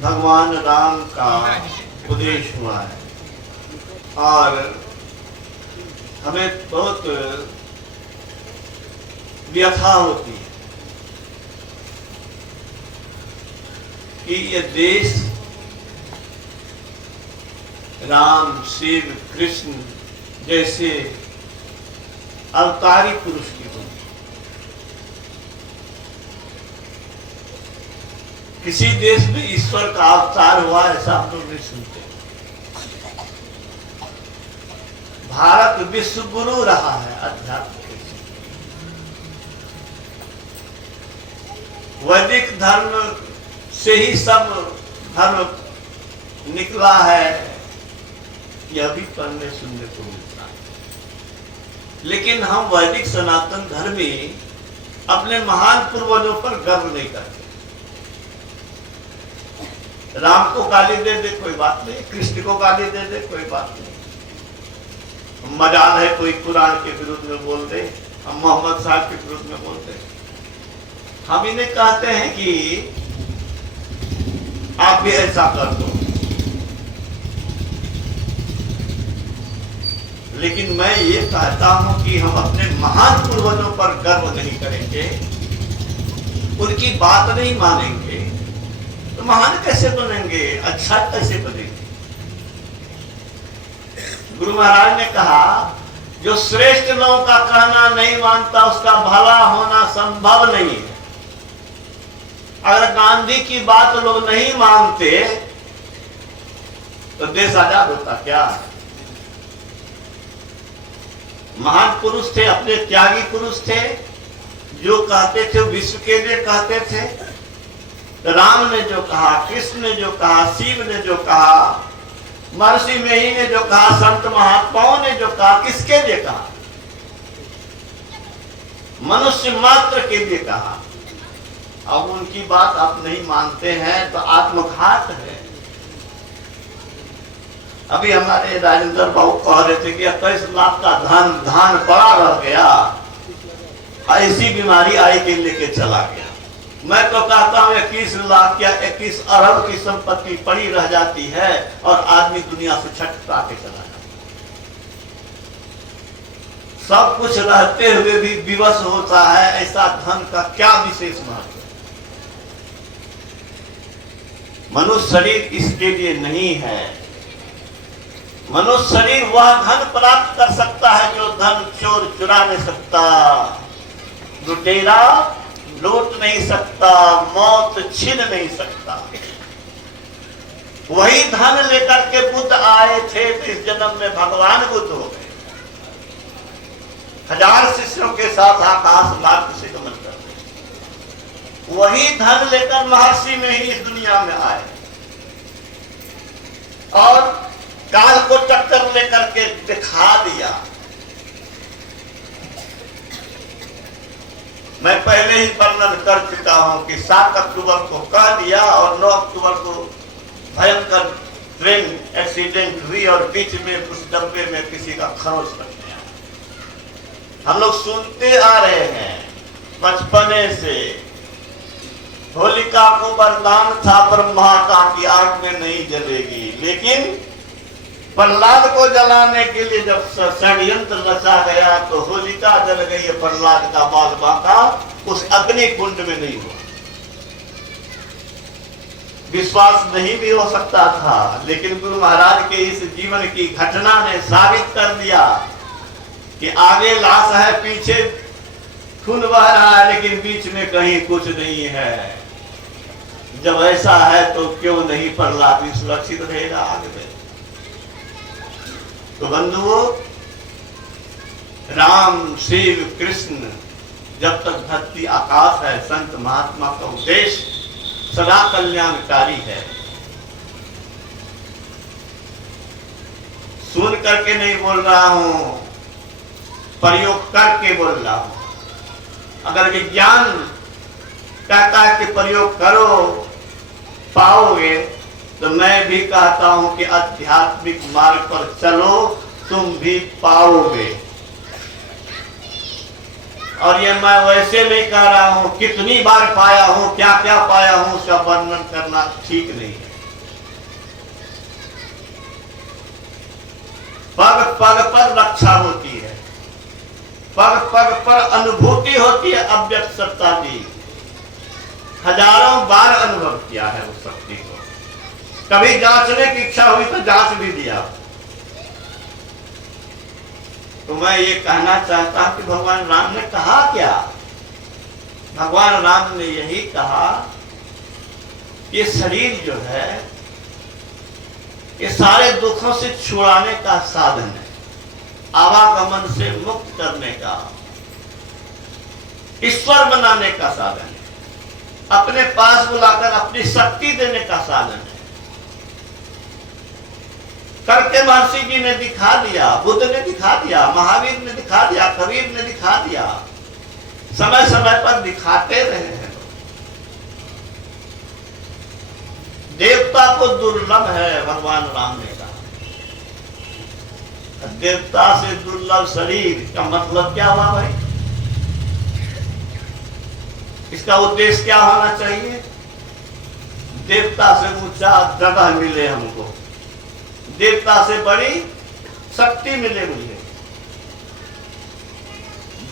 भगवान राम का उपदेश हुआ है और हमें बहुत व्यथा होती है कि ये देश राम, शिव, कृष्ण जैसे अवतारी पुरुष की बनी। किसी देश में ईश्वर का अवतार हुआ ऐसा हम लोग नहीं सुनते। भारत विश्व गुरु रहा है अध्यात्म के। वैदिक धर्म से ही सब धर्म निकला है, यह भी पढ़ने सुनने को मिलता है। लेकिन हम वैदिक सनातन धर्मी अपने महान पूर्वजों पर गर्व नहीं करते। राम को गाली दे दे कोई बात नहीं, कृष्ण को गाली दे दे कोई बात नहीं, मजाल है कोई कुरान के विरुद्ध में बोल दे, हम मोहम्मद साहब के विरुद्ध में बोल दे। हम इन्हें कहते हैं कि आप भी ऐसा कर दो, लेकिन मैं ये कहता हूं कि हम अपने महान पूर्वजों पर गर्व नहीं करेंगे, उनकी बात नहीं मानेंगे तो महान कैसे बनेंगे, अच्छा कैसे बनेंगे। गुरु महाराज ने कहा जो श्रेष्ठ लोगों का कहना नहीं मानता उसका भला होना संभव नहीं है। अगर गांधी की बात लोग नहीं मानते तो देश आजाद होता क्या। महान पुरुष थे, अपने त्यागी पुरुष थे, जो कहते थे विश्व के लिए कहते थे। तो राम ने जो कहा, कृष्ण ने जो कहा, शिव ने जो कहा, महर्षि मेही ने जो कहा, संत महात्माओं ने जो कहा, किसके लिए कहा, मनुष्य मात्र के लिए कहा। अब उनकी बात आप नहीं मानते हैं तो आत्मघात है। अभी हमारे राजेंद्र बाबू कह रहे थे कि 21 लाख का धान पड़ा रह गया, ऐसी बीमारी आई के लेके चला गया। मैं तो कहता हूं 21 लाख या 21 अरब की संपत्ति पड़ी रह जाती है और आदमी दुनिया से छटपटा के चला जाता है। सब कुछ रहते हुए भी विवश होता है, ऐसा धन का क्या विशेष महत्व। मनुष्य शरीर इसके लिए नहीं है। मनुष्य शरीर वह धन प्राप्त कर सकता है जो धन चोर चुरा नहीं सकता, लुटेरा लूट नहीं सकता, मौत छीन नहीं सकता। वही धन लेकर के बुद्ध आए थे तो इस जन्म में भगवान बुद्ध हो गए। 1000 शिष्यों के साथ आकाश मार्ग से गमन कर रहे। वही धन लेकर महर्षि में ही इस दुनिया में आए और काल को टक्कर लेकर के दिखा दिया। मैं पहले ही वर्णन कर चुका हूं कि 7 अक्टूबर को कह दिया और 9 अक्टूबर को भयंकर ट्रेन एक्सीडेंट हुई और बीच में उस डब्बे में किसी का खरोच लग गया। हम लोग सुनते आ रहे हैं बचपने से। होलिका को वरदान था ब्रह्मा का कि आग में नहीं जलेगी, लेकिन प्रहलाद को जलाने के लिए जब षड्यंत्र रचा गया तो होलिका जल गई, प्रहलाद का बाल बांका उस अग्नि कुंड में नहीं हुआ। विश्वास नहीं भी हो सकता था, लेकिन गुरु महाराज के इस जीवन की घटना ने साबित कर दिया कि आगे लाश है, पीछे खून बह रहा है, लेकिन बीच में कहीं कुछ नहीं है। जब ऐसा है तो क्यों नहीं प्रहलाद भी सुरक्षित रहेगा आगे में। तो बंधुओं, राम, शिव, कृष्ण, जब तक धरती आकाश है, संत महात्मा का उद्देश्य सदा कल्याणकारी है। सुन करके नहीं बोल रहा हूं, प्रयोग करके बोल रहा हूं। अगर विज्ञान कहता है कि प्रयोग करो पाओगे, तो मैं भी कहता हूं कि आध्यात्मिक मार्ग पर चलो, तुम भी पाओगे। और ये मैं वैसे नहीं कह रहा हूं, कितनी बार पाया हूं, क्या क्या पाया हूं, उसका वर्णन करना ठीक नहीं है। पग पर रक्षा होती है, पग पग पर अनुभूति होती है अव्यक्त सत्ता की। हजारों बार अनुभव किया है उस शक्ति को। कभी जांचने की इच्छा हुई तो जांच भी दिया। तो मैं ये कहना चाहता हूं कि भगवान राम ने कहा क्या? भगवान राम ने यही कहा कि शरीर जो है ये सारे दुखों से छुड़ाने का साधन है, आवागमन से मुक्त करने का, ईश्वर बनाने का साधन है, अपने पास बुलाकर अपनी शक्ति देने का साधन है। करके महर्षि जी ने दिखा दिया, बुद्ध ने दिखा दिया, महावीर ने दिखा दिया, कबीर ने दिखा दिया, समय समय पर दिखाते रहे हैं। देवता को दुर्लभ है, भगवान राम ने कहा। देवता से दुर्लभ शरीर का मतलब क्या हुआ भाई? इसका उद्देश्य क्या होना चाहिए? देवता से ऊंचा जगह मिले हमको, देवता से बड़ी शक्ति मिले मुझे।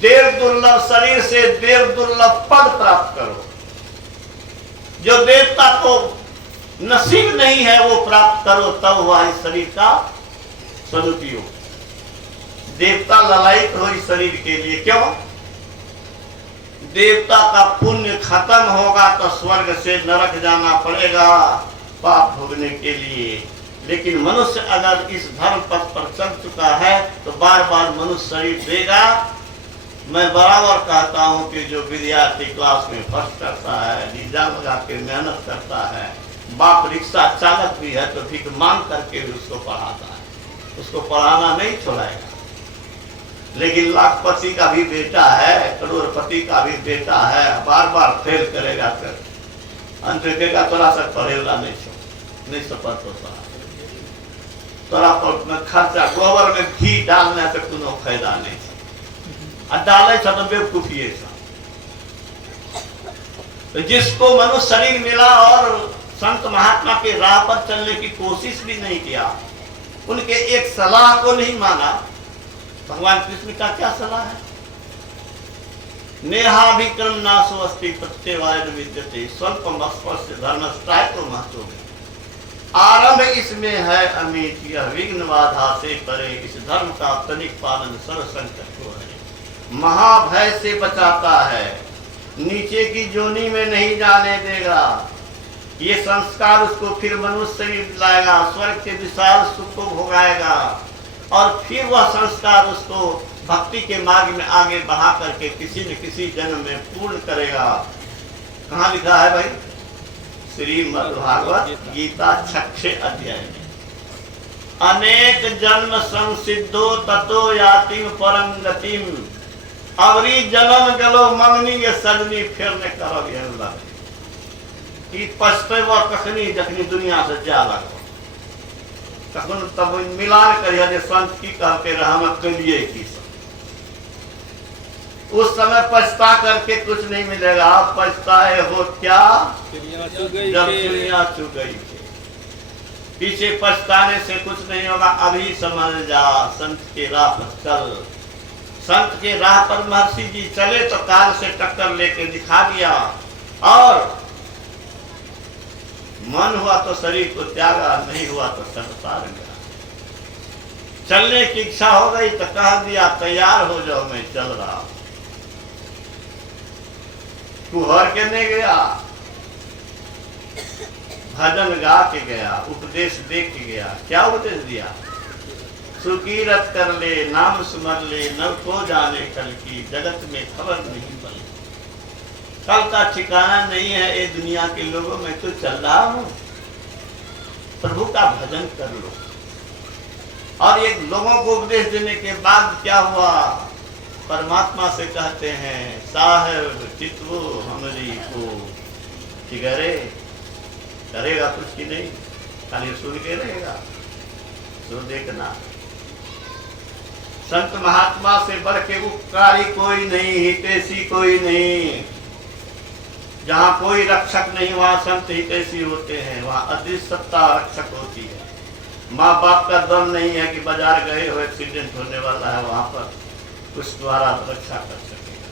देव दुर्लभ शरीर से देव दुर्लभ पद प्राप्त करो। जो देवता को नसीब नहीं है वो प्राप्त करो, तब हुआ इस शरीर का सदुपयोग। देवता ललायित हो इस शरीर के लिए। क्यों? देवता का पुण्य खत्म होगा तो स्वर्ग से नरक जाना पड़ेगा पाप भोगने के लिए। लेकिन मनुष्य अगर इस धर्म पथ पर चल चुका है तो बार बार मनुष्य शरीर देगा। मैं बराबर कहता हूं कि जो विद्यार्थी क्लास में फर्स्ट करता है, एग्जाम लगा के मेहनत करता है, बाप रिक्शा चालक भी है तो ठीक मांग करके भी उसको पढ़ाता है, उसको पढ़ाना नहीं छोड़ाएगा। लेकिन लाखपति का भी बेटा है, करोड़पति का भी बेटा है, बार बार फेल करेगा फिर अंत कहेगा तोरा से पढ़ेगा नहीं सफर होता। तोरा पर खर्चा गोबर में घी डालने से कोनो फायदा नहीं डाले तो बेवकूफी। तो जिसको मनुष्य शरीर मिला और संत महात्मा के राह पर चलने की कोशिश भी नहीं किया, उनके एक सलाह को नहीं माना। भगवान कृष्ण का क्या सलाह है? नेहाभिक्रम नाशो अस्ति प्रत्यवाय विद्यते स्वल्पम स्पर्श धर्मस्त्रायतो महतो। आरंभ इसमें है अमित, यह विघ्न बाधा से परे, इस धर्म का तनिक पालन सर्व संकट को है। महाभय से बचाता है, नीचे की जोनी में नहीं जाने देगा। ये संस्कार उसको फिर मनुष्य शरीर दिलाएगा, स्वर्ग के विशाल सुख को भोगाएगा और फिर वह संस्कार उसको भक्ति के मार्ग में आगे बढ़ा करके किसी न किसी जन्म में पूर्ण करेगा। कहाँ लिखा है भाई? श्रीमद्भागवत गीता 6 अध्याय में, अनेक जन्म संसिद्धो ततो यातिम परम गतिम। अवरी जन्म गलो मंगनी ये सजनी फिर ने करब यल्ला कि पछतेवा कखनी जखनी दुनिया से जा लगो तखन तब मिलान करिए जे संत की कहते रहे हम कलिए की। उस समय पछता करके कुछ नहीं मिलेगा। आप पछताए हो क्या? जब चिड़िया चुग गई थी। पीछे पछताने से कुछ नहीं होगा। अभी समझ जा, संत के राह पर चल। संत के राह पर महर्षि जी चले तो काल से टक्कर लेके दिखा दिया और मन हुआ तो शरीर को त्यागा, नहीं हुआ तो संसार गया। चलने की इच्छा हो गई तो कह दिया तैयार हो जाओ, मैं चल रहा हूं। कुहर के नहीं गया, भजन गा के गया, उपदेश दे के गया। क्या उपदेश दिया? सुकीरत कर ले, नाम सुमर ले, नर को जाने कल की, जगत में खबर नहीं बनी। कल का ठिकाना नहीं है ये दुनिया के लोगों में, तो चल रहा हूं, प्रभु का भजन कर लो। और ये लोगों को उपदेश देने के बाद क्या हुआ? परमात्मा से कहते हैं साहेब चितवो हमारी को ठिकरे करेगा कुछ की नहीं, खाली सुन के रहेगा। तो देखना संत महात्मा से बढ़ के उपकारी कोई नहीं, हितैषी कोई नहीं। जहाँ कोई रक्षक नहीं वहाँ संत हितैषी होते हैं, वहाँ अदृश्य सत्ता रक्षक होती है। माँ बाप का दम नहीं है कि बाजार गए हो एक्सीडेंट होने वाला है, वहां पर उस द्वारा रक्षा कर सकेगा।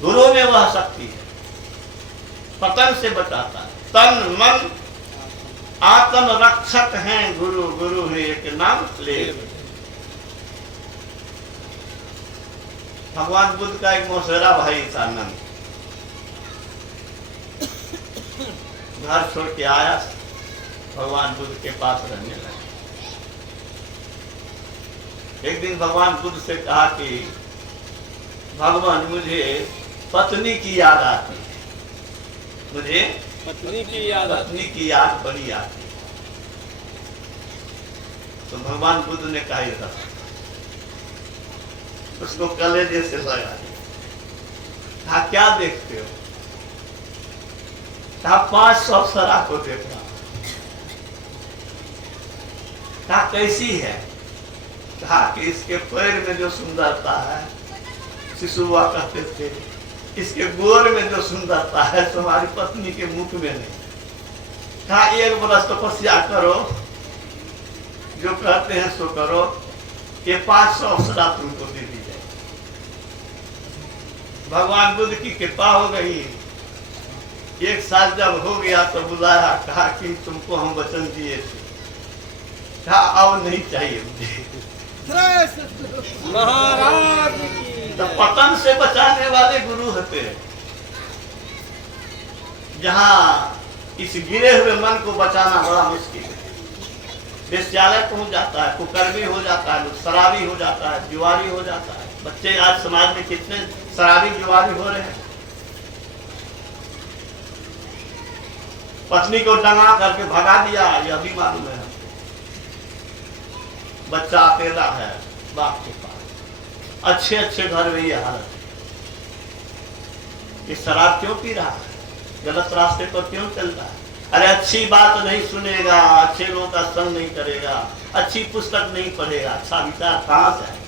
गुरु में वह शक्ति है, पतन से बचाता है। तन मन आत्म रक्षक हैं गुरु, गुरु है एक नाम ले। भगवान बुद्ध का एक मौसेरा भाई था नंद, घर छोड़ के आया, भगवान बुद्ध के पास रहने लगा। एक दिन भगवान बुद्ध से कहा कि भगवान मुझे पत्नी की याद आती है, मुझे पत्नी की याद बड़ी आती है। तो भगवान बुद्ध ने कहा था, उसको कलेजे से लगा दिया। कहा क्या देखते हो? कहा 500 अप्सरा को देख रहा। कहा कैसी है? कहा कि इसके पैर में जो सुंदरता है, शिशु हुआ कहते थे, इसके गोर में जो सुंदरता है तुम्हारी पत्नी के मुख में नहीं। कहा 1 वर्ष तपस्या करो, जो कहते हैं सो करो, ये 500 अप्सरा तुमको दे दी जाए। भगवान बुद्ध की कृपा हो गई। 1 साल जब हो गया तो बुलाया, कहा कि तुमको हम वचन दिए थे। कहा अब नहीं चाहिए मुझे। महाराज तो पतन से बचाने वाले गुरु होते हैं। जहां इस गिरे हुए मन को बचाना बड़ा मुश्किल है। वेश्यालय पहुंच जाता है, कुकर्मी हो जाता है, शराबी हो जाता है, जुआरी हो जाता है। बच्चे आज समाज में कितने शराबी जुआरी हो रहे हैं। पत्नी को डंगा करके भगा दिया, यह भी मालूम है। बच्चा अकेला है बाप के पास, अच्छे अच्छे घर में ये हालत है। ये शराब क्यों पी रहा है? गलत रास्ते पर क्यों चल रहा है? अरे अच्छी बात नहीं सुनेगा, अच्छे लोगों का संग नहीं करेगा, अच्छी पुस्तक नहीं पढ़ेगा, अच्छा विचार कहां से है?